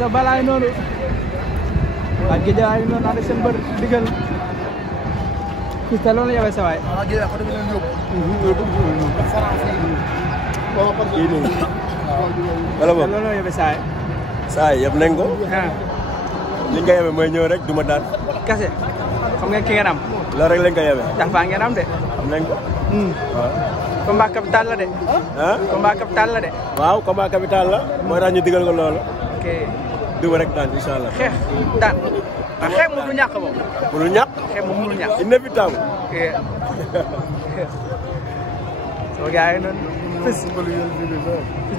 sa balaay noonu waa Guédiawaye noonu ànd ak seen bër digal te loolu la yowee sa waay wala boog loolu la yowee saa yi saa yi yëpp nañ ko li nga yebe mooy ñëw rek duma daan kase xam ngeen ki ngeen am loolu rek lañ ko yebe Talfa ngeen am de am nañ ko waaw combat capital la de combat capital la de waaw combat capital la moo tax ñu digal ko loolu ok duma rek daan incha allah xeex daan xeex moom du ñàkk moom mënul ñàkk xeex moom mënul ñàkk inévitable sama gars yi noonu fis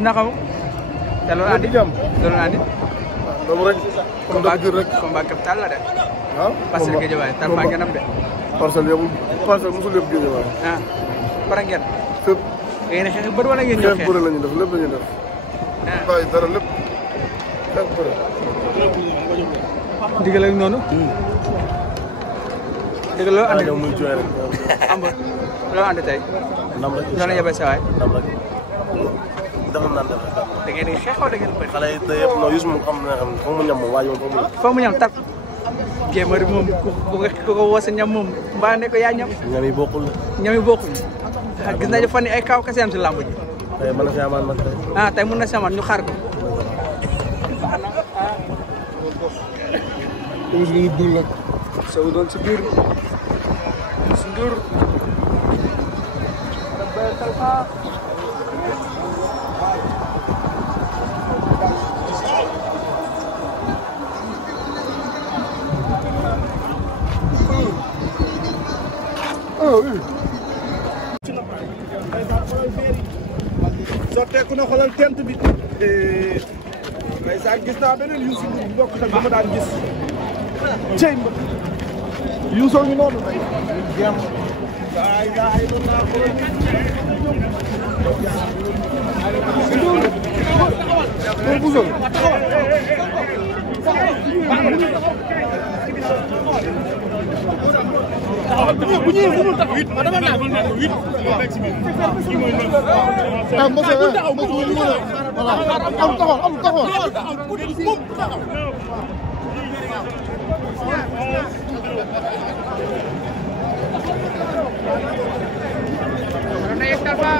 na xam te loolu andi loolu andi loolu rek combat capital la de waaw parce que Guédiawaye Talfa ngeen am de parcelle yëpp parcelle mosul yëpp Guédiawaye pare ngeen fépp ngeen xeex bëri wala ngeen ñëw xeex bëri la ñuy def lépp la ñuy def bàyyi dara lépp xeex bëri digal ak noonu digal loo andi muy jooy rek am loo andi tey ndam rek ñoo la yebee sa waay ndam rek dafa naan def da ngeen di xeex wala da ngeen bëri xale yi te yëpp non Youssou moom xam na xam foog mu ñam moom waaye moom foo mu ñam tar gémari moom ku ko woo sa ñam moom mbaa ne ko yaa ñam ñam yi bokkul ñam yi bokkuñ gis nañu fan yi ay kaw kese am si làmb ji tey mën na fi amaan nag tey tey mën na si amaat ñu xaar ko Youssou ñu dul nag sow doon si biir si ndur Talfa sotteeku na xoolal tent bi ndeysaan gis naa beneen Youssou Ndour mbokk nag dama daan gis cey mbokk Youssou ngi noonu day jam ay ay do na ko buso bu ñëwee mënul taxaw 8 ma dama naan 8 ah monsieur taxaw mo ñu mëna voilà am taxaw Talfa